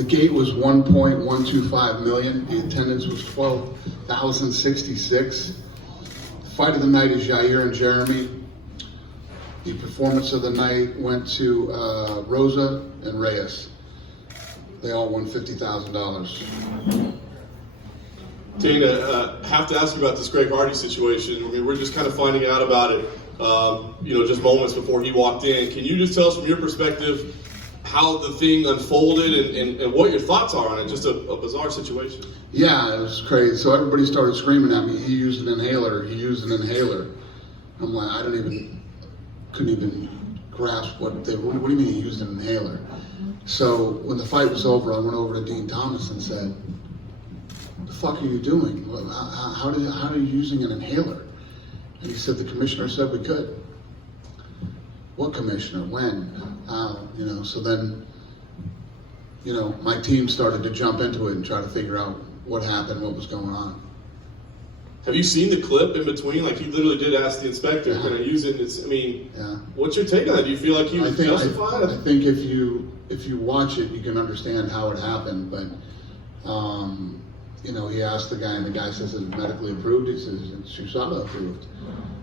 The gate was 1.125 million. The attendance was 12,066. Fight of the night is Jair and Jeremy. The performance of the night went to Rosa and Reyes. They all won $50,000. Dana, have to ask you about this Greg Hardy situation. I mean, we're just kind of finding out about it, just moments before he walked in. Can you just tell us from your perspective how the thing unfolded and what your thoughts are on it? Just a bizarre situation. Yeah, it was crazy. So everybody started screaming at me, he used an inhaler, he used an inhaler. I'm like, couldn't even grasp what do you mean he used an inhaler? So when the fight was over, I went over to Dean Thomas and said, what the fuck are you doing? How are you using an inhaler? And he said, the commissioner said we could. What commissioner? When? How? So then, my team started to jump into it and try to figure out what happened, what was going on. Have you seen the clip in between? Like, he literally did ask the inspector, can I use it? What's your take on that? Do you feel like he was justified? I think if you watch it, you can understand how it happened, but he asked the guy, and the guy says, is it medically approved? He says, it's USADA approved.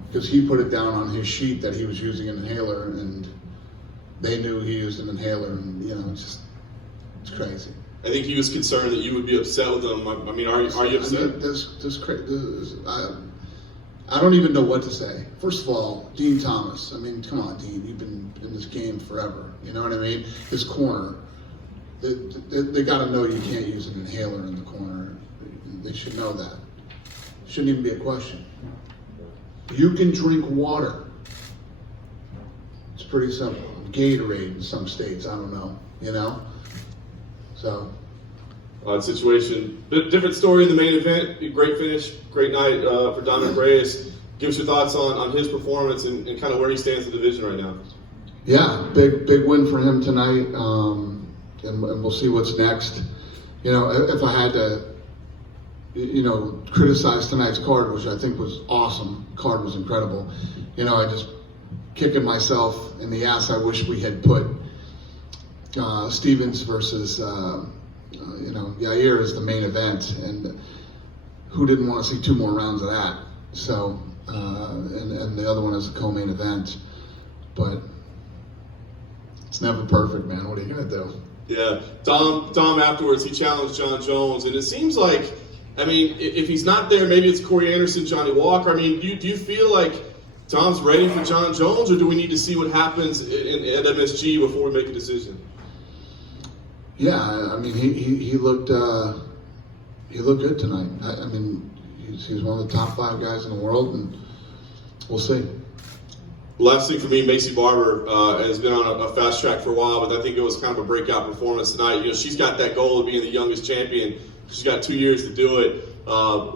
Because he put it down on his sheet that he was using an inhaler, and they knew he used an inhaler, and it's crazy. I think he was concerned that you would be upset with him. I mean, are you upset? I don't even know what to say. First of all, Dean Thomas. I mean, come on, Dean. You've been in this game forever. You know what I mean? His corner. They got to know you can't use an inhaler in the corner. They should know that. Shouldn't even be a question. You can drink water. It's pretty simple. Gatorade in some states. I don't know. So. Odd situation. Different story in the main event. Great finish, great night for Dominic Reyes. Give us your thoughts on his performance and kind of where he stands in the division right now. Yeah, big win for him tonight, and we'll see what's next. If I had to, criticize tonight's card, which I think was awesome. Card was incredible. I just kicking myself in the ass. I wish we had put Stevens versus Yair as the main event, and who didn't want to see two more rounds of that? So, and the other one is a co-main event, but it's never perfect, man. What are you gonna do? Yeah, Dom afterwards, he challenged John Jones, and it seems like, if he's not there, maybe it's Corey Anderson, Johnny Walker. Do you feel like Dom's ready for John Jones, or do we need to see what happens at MSG before we make a decision? Yeah, he looked good tonight. He's one of the top 5 guys in the world, and we'll see. Last thing for me, Macy Barbour has been on a fast track for a while, but I think it was kind of a breakout performance tonight. She's got that goal of being the youngest champion. She's got 2 years to do it.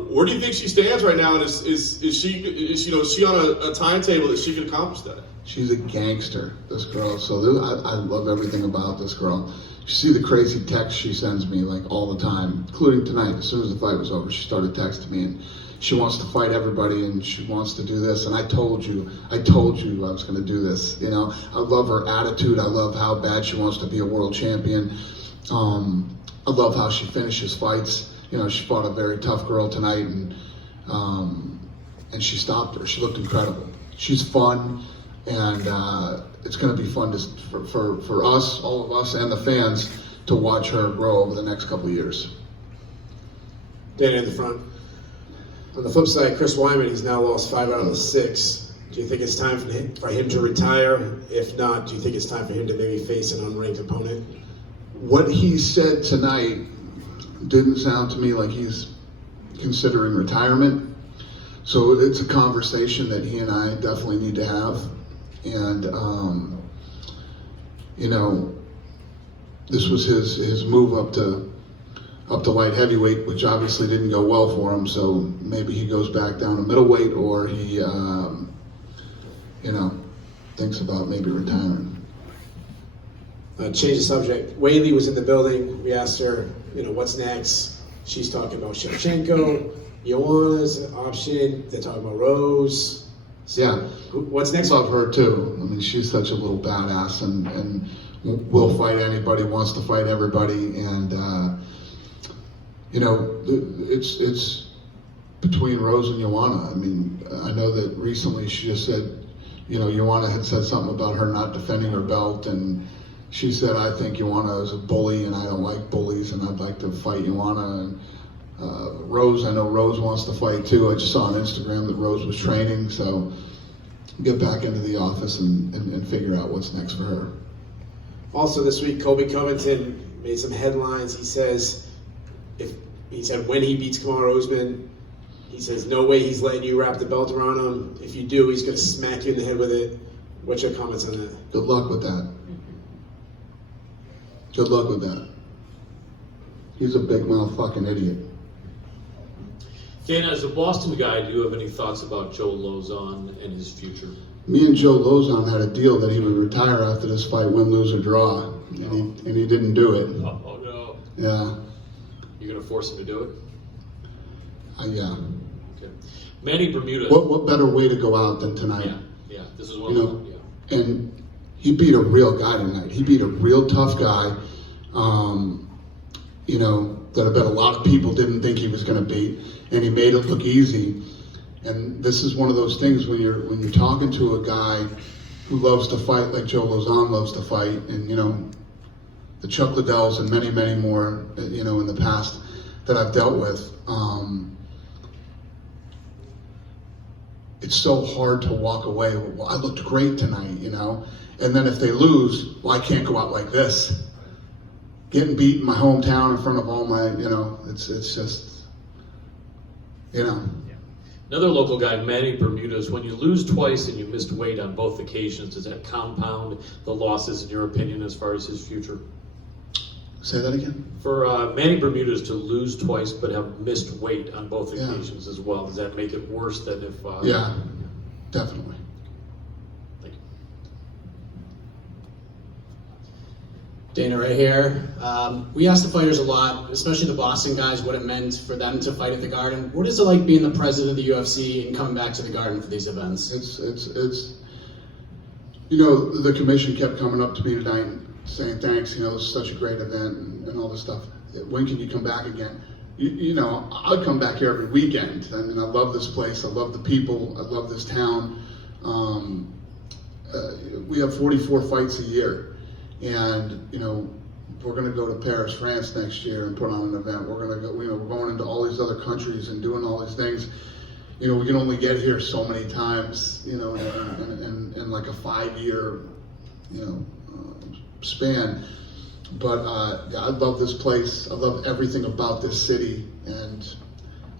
Where do you think she stands right now? And is she on a timetable that she can accomplish that? She's a gangster, this girl. So I love everything about this girl. You see the crazy texts she sends me like all the time, including tonight. As soon as the fight was over, she started texting me, and she wants to fight everybody, and she wants to do this. And I told you I was going to do this. I love her attitude. I love how bad she wants to be a world champion. I love how she finishes fights. She fought a very tough girl tonight, and she stopped her. She looked incredible. She's fun, and it's going to be fun for us, all of us, and the fans to watch her grow over the next couple of years. Danny in the front. On the flip side, Chris Weidman, he's now lost 5 out of the 6. Do you think it's time for him to retire? If not, do you think it's time for him to maybe face an unranked opponent? What he said tonight didn't sound to me like he's considering retirement. So it's a conversation that he and I definitely need to have. And, this was his move up to light heavyweight, which obviously didn't go well for him. So maybe he goes back down to middleweight, or he, thinks about maybe retiring. Change the subject. Whaley was in the building. We asked her, what's next? She's talking about Shevchenko, Joanna's option. They're talking about Rose. So Yeah. what's next? Love her too. She's such a little badass, and will fight anybody, wants to fight everybody, and it's between Rose and Joanna. I mean, I know that recently she just said, Joanna had said something about her not defending her belt, and she said, I think Joanna is a bully, and I don't like bullies, and I'd like to fight Joanna. And Rose, I know Rose wants to fight too. I just saw on Instagram that Rose was training, so get back into the office and figure out what's next for her. Also this week, Colby Covington made some headlines. He said when he beats Kamaru Usman, he says no way he's letting you wrap the belt around him. If you do, he's going to smack you in the head with it. What's your comments on that? Good luck with that. Good luck with that. He's a big mouth fucking idiot. Kane, as a Boston guy, do you have any thoughts about Joe Lauzon and his future? Me and Joe Lauzon had a deal that he would retire after this fight, win, lose, or draw, and he didn't do it. Oh no. Yeah. You're going to force him to do it? Yeah. Okay. Manny Bermudez. What better way to go out than tonight? Yeah. This is one of them. Yeah. And he beat a real guy tonight. He beat a real tough guy, that I bet a lot of people didn't think he was going to beat, and he made it look easy. And this is one of those things when you're talking to a guy who loves to fight like Joe Lauzon loves to fight, and the Chuck Liddells and many, many more, in the past that I've dealt with. It's so hard to walk away. Well, I looked great tonight, And then if they lose, well, I can't go out like this. Getting beat in my hometown in front of all my, it's just, Another local guy, Manny Bermudez. When you lose twice and you missed weight on both occasions, does that compound the losses, in your opinion, as far as his future? Say that again? For Manny Bermudez to lose twice but have missed weight on both occasions as well, does that make it worse than if... Yeah, definitely. Thank you. Dana, right here. We asked the fighters a lot, especially the Boston guys, what it meant for them to fight at the Garden. What is it like being the president of the UFC and coming back to the Garden for these events? It's the commission kept coming up to me tonight saying thanks, this is such a great event and all this stuff. When can you come back again? I'd come back here every weekend. I mean, I love this place. I love the people. I love this town. We have 44 fights a year, and we're going to go to Paris, France next year and put on an event. We're going to go. We're going into all these other countries and doing all these things. We can only get here so many times. In like a 5-year, span. But I love this place. I love everything about this city, and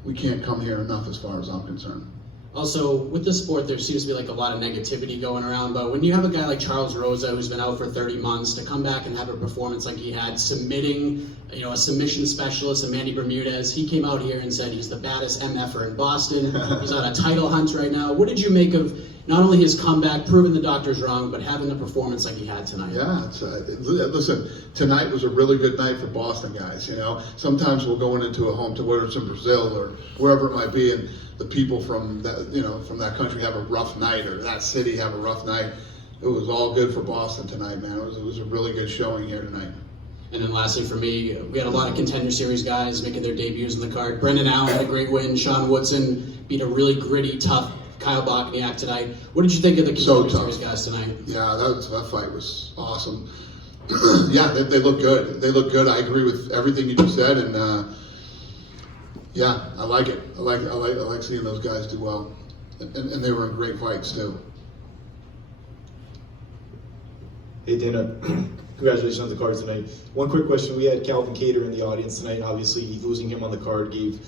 we can't come here enough as far as I'm concerned. Also, with the sport, there seems to be like a lot of negativity going around, but when you have a guy like Charles Rosa, who's been out for 30 months, to come back and have a performance like he had, submitting, a submission specialist, and Manny Bermudez, he came out here and said he's the baddest MFer in Boston. He's on a title hunt right now. What did you make of not only his comeback, proving the doctors wrong, but having a performance like he had tonight? Yeah, listen, tonight was a really good night for Boston guys, Sometimes we'll go into a home to whether it's in Brazil or wherever it might be, and the people from that, from that country have a rough night, or that city have a rough night. It was all good for Boston tonight, man. It was a really good showing here tonight. And then lastly for me, we had a lot of Contender Series guys making their debuts in the card. Brendan Allen had a great win. Sean Woodson beat a really gritty, tough Kyle Bachniak tonight. What did you think of the Contender Series guys tonight? Yeah, that fight was awesome. Yeah, they look good. They look good. I agree with everything you just said, and yeah, I like it. I like seeing those guys do well, and they were in great fights too. Hey Dana, congratulations on the card tonight. One quick question: we had Calvin Kattar in the audience tonight. Obviously, losing him on the card gave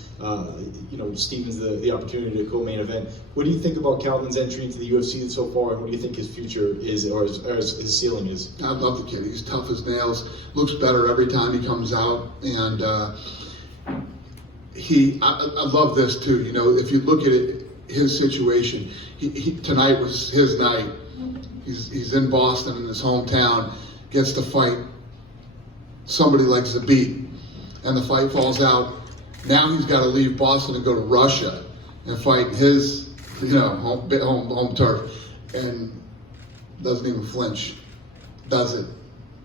Stevens the opportunity to co-main event. What do you think about Calvin's entry into the UFC so far, and what do you think his future is, or his ceiling is? I love the kid. He's tough as nails. Looks better every time he comes out, and I love this too. If you look at it, his situation, he tonight was his night. He's in Boston, in his hometown, gets to fight somebody like Zabit, and the fight falls out. Now he's got to leave Boston and go to Russia and fight his, home turf, and doesn't even flinch. Does it.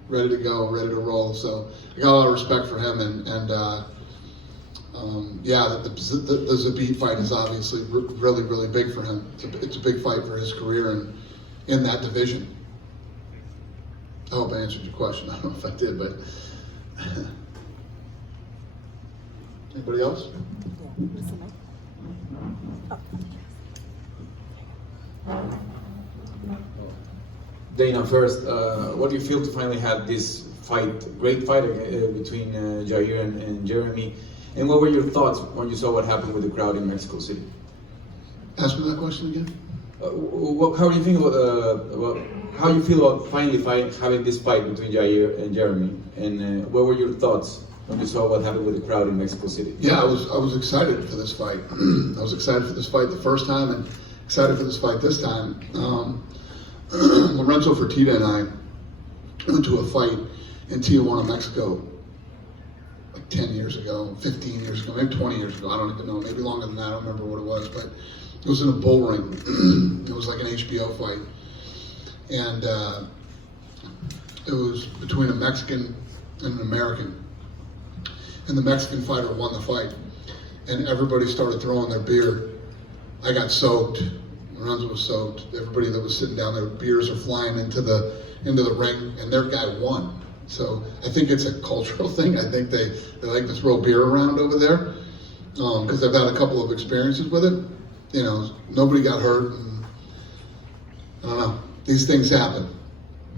ready to go, ready to roll. So I got a lot of respect for him, and yeah, the Zabit fight is obviously really, really big for him. It's a big fight for his career and in that division. I hope I answered your question. I don't know if I did, but anybody else? Dana, first, what do you feel to finally have this fight, great fight between Jair and Jeremy? And what were your thoughts when you saw what happened with the crowd in Mexico City? Ask me that question again. How do you think about how you feel about finally having this fight between Jair and Jeremy? And what were your thoughts when you saw what happened with the crowd in Mexico City? Yeah, I was excited for this fight. I was excited for this fight the first time and excited for this fight this time. Lorenzo Fertitta and I went to a fight in Tijuana, Mexico, like 10 years ago, 15 years ago, maybe 20 years ago. I don't even know, maybe longer than that. I don't remember what it was, but it was in a bull ring. It was like an HBO fight. And it was between a Mexican and an American. And the Mexican fighter won the fight. And everybody started throwing their beer. I got soaked. Lorenzo was soaked. Everybody that was sitting down there, beers are flying into the ring, and their guy won. So I think it's a cultural thing. I think they like to throw beer around over there because they've had a couple of experiences with it. You know, nobody got hurt. And, I don't know. These things happen.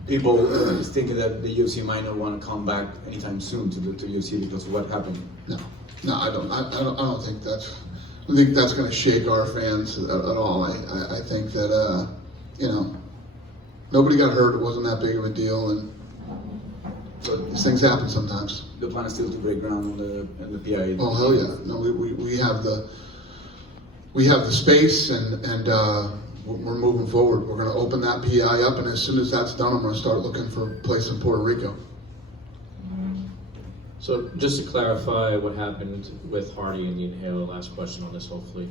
People is thinking that the UFC might not want to come back anytime soon to UFC because of what happened. No, I don't think that's. I think that's going to shake our fans at all. I think that you know, nobody got hurt. It wasn't that big of a deal, but these things happen sometimes. The plan is still to break ground on the PI. Oh hell yeah! No, we have the space and we're moving forward. We're going to open that PI up, and as soon as that's done, I'm going to start looking for a place in Puerto Rico. So just to clarify what happened with Hardy and the inhaler, last question on this hopefully.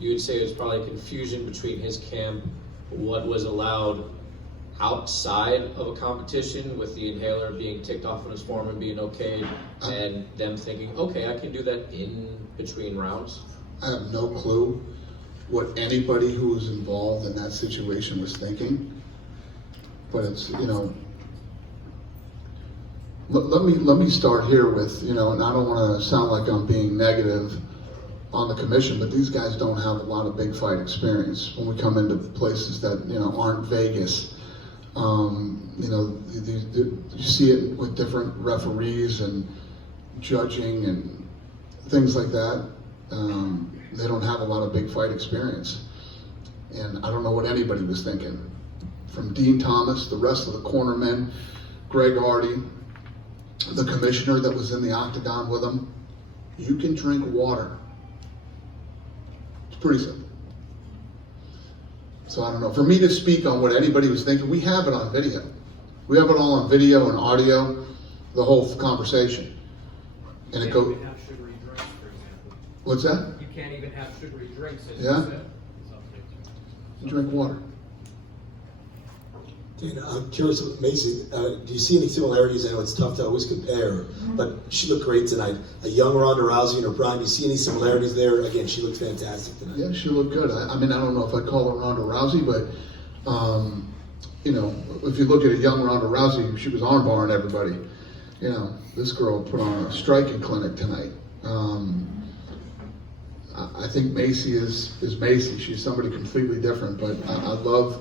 You would say it was probably confusion between his camp, what was allowed outside of a competition with the inhaler being ticked off on his form and being okayed, and them thinking, okay, I can do that in between rounds? I have no clue what anybody who was involved in that situation was thinking, but it's, you know, let me start here with, you know, and I don't want to sound like I'm being negative on the commission, but these guys don't have a lot of big fight experience when we come into places that, you know, aren't Vegas. You know, you see it with different referees and judging and things like that. They don't have a lot of big fight experience. And I don't know what anybody was thinking. From Dean Thomas, the rest of the cornermen, Greg Hardy, the commissioner that was in the octagon with him, you can drink water. It's pretty simple. So I don't know. For me to speak on what anybody was thinking, we have it on video. We have it all on video and audio, the whole conversation. And it goes. Have sugary drinks, for example. What's that? You can't even have sugary drinks, as Yeah? you said. You drink water. Dana, I'm curious with Macy, do you see any similarities? I know it's tough to always compare, but she looked great tonight. A young Ronda Rousey in her prime, do you see any similarities there? Again, she looked fantastic tonight. Yeah, she looked good. I mean, I don't know if I'd call her Ronda Rousey, but, you know, if you look at a young Ronda Rousey, she was armbarring everybody. You know, this girl put on a striking clinic tonight. I think Macy is Macy. She's somebody completely different, but I love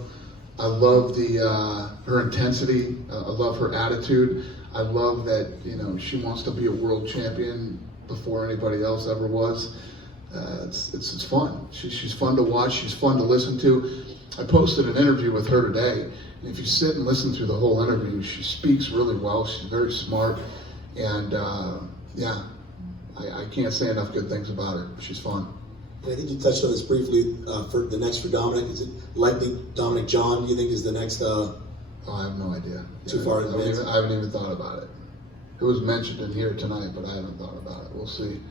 her intensity. I love her attitude. I love that, you know, she wants to be a world champion before anybody else ever was. It's fun. She's fun to watch. She's fun to listen to. I posted an interview with her today, and if you sit and listen through the whole interview, she speaks really well. She's very smart, and yeah, I can't say enough good things about her. She's fun. And I think you touched on this briefly for the next for Dominic. Is it likely Dominic John, do you think, is the next? Oh, I have no idea. Too far in advance? I haven't even thought about it. It was mentioned in here tonight, but I haven't thought about it. We'll see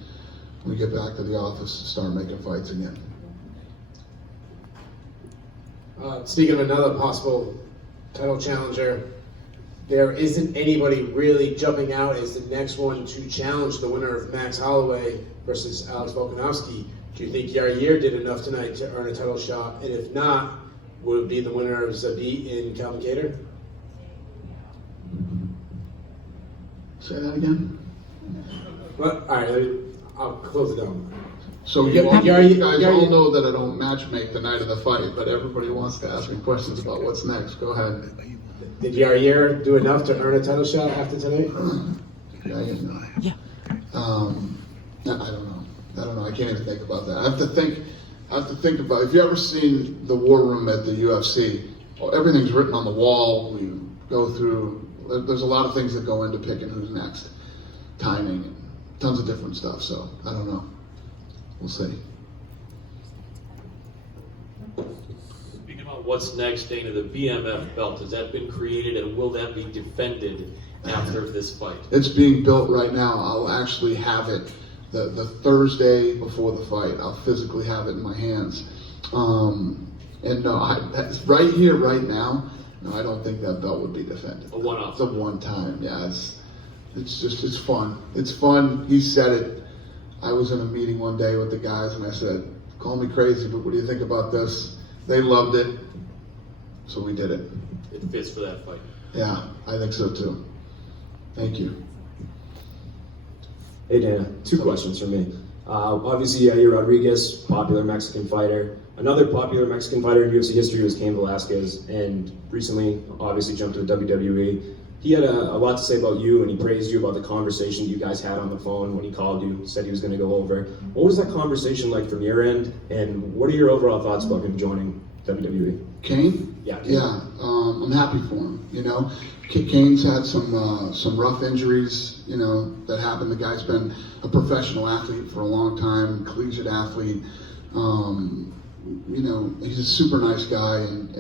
when we get back to the office and start making fights again. Speaking of another possible title challenger, there isn't anybody really jumping out as the next one to challenge the winner of Max Holloway versus Alex Volkanovski. Do you think Yair did enough tonight to earn a title shot? And if not, would it be the winner of Zabit and Calvin Kattar? Say that again. Well, all right, I'll close it down. So you guys all know that I don't matchmake the night of the fight, but everybody wants to ask me questions about what's next. Go ahead. Did Yair do enough to earn a title shot after tonight? Yeah. I don't know. I can't even think about that. I have to think about. If you ever seen the war room at the UFC, everything's written on the wall. We go through. There's a lot of things that go into picking who's next, timing, and tons of different stuff. So I don't know. We'll see. Speaking about what's next, Dana, the BMF belt, has that been created and will that be defended after this fight? It's being built right now. I'll actually have it the Thursday before the fight. I'll physically have it in my hands. And no, right here, right now, no, I don't think that belt would be defended. A one-off. It's a one-time. Yeah, it's fun. It's fun. He said it. I was in a meeting one day with the guys, and I said, "Call me crazy, but what do you think about this?" They loved it, so we did it. It fits for that fight. Yeah, I think so too. Thank you. Hey Dana, two questions from me. Obviously, Yair Rodriguez, popular Mexican fighter. Another popular Mexican fighter in UFC history was Cain Velasquez, and recently, obviously, jumped to the WWE. He had a lot to say about you, and he praised you about the conversation you guys had on the phone when he called you, said he was going to go over. What was that conversation like from your end, and what are your overall thoughts about him joining WWE? Cain? Yeah. Cain. Yeah, I'm happy for him. You know, Cain's had some rough injuries, you know, that happened. The guy's been a professional athlete for a long time, collegiate athlete. You know, he's a super nice guy, and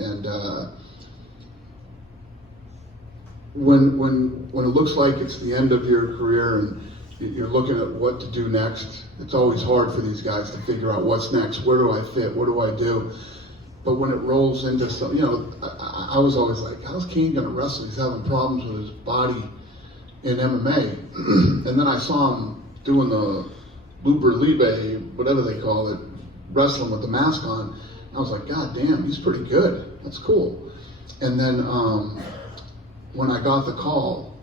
when it looks like it's the end of your career and you're looking at what to do next, it's always hard for these guys to figure out what's next. Where do I fit? What do I do? But when it rolls into some, you know, I was always like, how's Cain going to wrestle? He's having problems with his body in MMA. And then I saw him doing the Luber Libe, whatever they call it, wrestling with the mask on. I was like, God damn, he's pretty good. That's cool. And then when I got the call,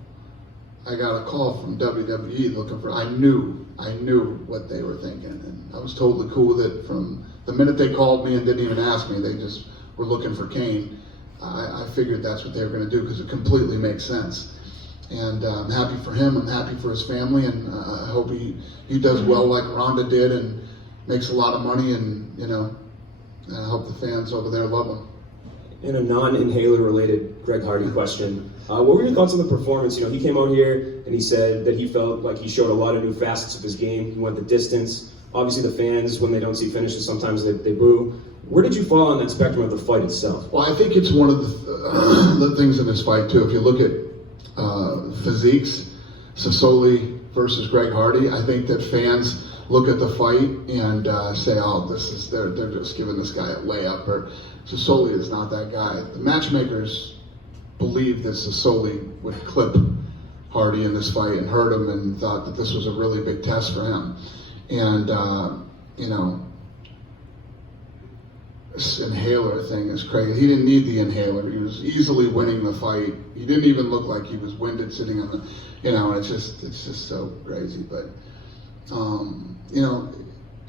I got a call from WWE looking for, I knew what they were thinking. And I was totally cool with it from the minute they called me and didn't even ask me. They just were looking for Cain. I figured that's what they were going to do because it completely makes sense. And I'm happy for him. I'm happy for his family, and I hope he does well like Ronda did and makes a lot of money. And you know, I hope the fans over there love him. In a non-inhaler related Greg Hardy question, what were your thoughts on the performance? You know, he came out here and he said that he felt like he showed a lot of new facets of his game. He went the distance. Obviously the fans, when they don't see finishes, sometimes they boo. Where did you fall on that spectrum of the fight itself? Well, I think it's one of the things in this fight too. If you look at physiques, Sassoli versus Greg Hardy, I think that fans look at the fight and say, oh, they're just giving this guy a layup, or Sassoli is not that guy. The matchmakers believed that Sassoli would clip Hardy in this fight and hurt him, and thought that this was a really big test for him. And you know, this inhaler thing is crazy. He didn't need the inhaler. He was easily winning the fight. He didn't even look like he was winded sitting on the, you know, it's just so crazy. But you know,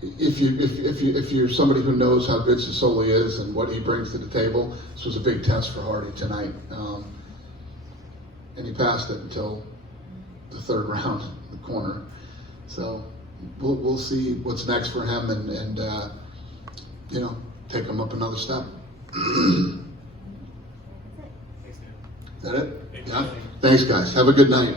if you're somebody who knows how good Sassoli is and what he brings to the table, this was a big test for Hardy tonight. And he passed it until the third round, the corner. So we'll see what's next for him, and you know, take him up another step. Is that it? Yeah. Thanks, guys. Have a good night.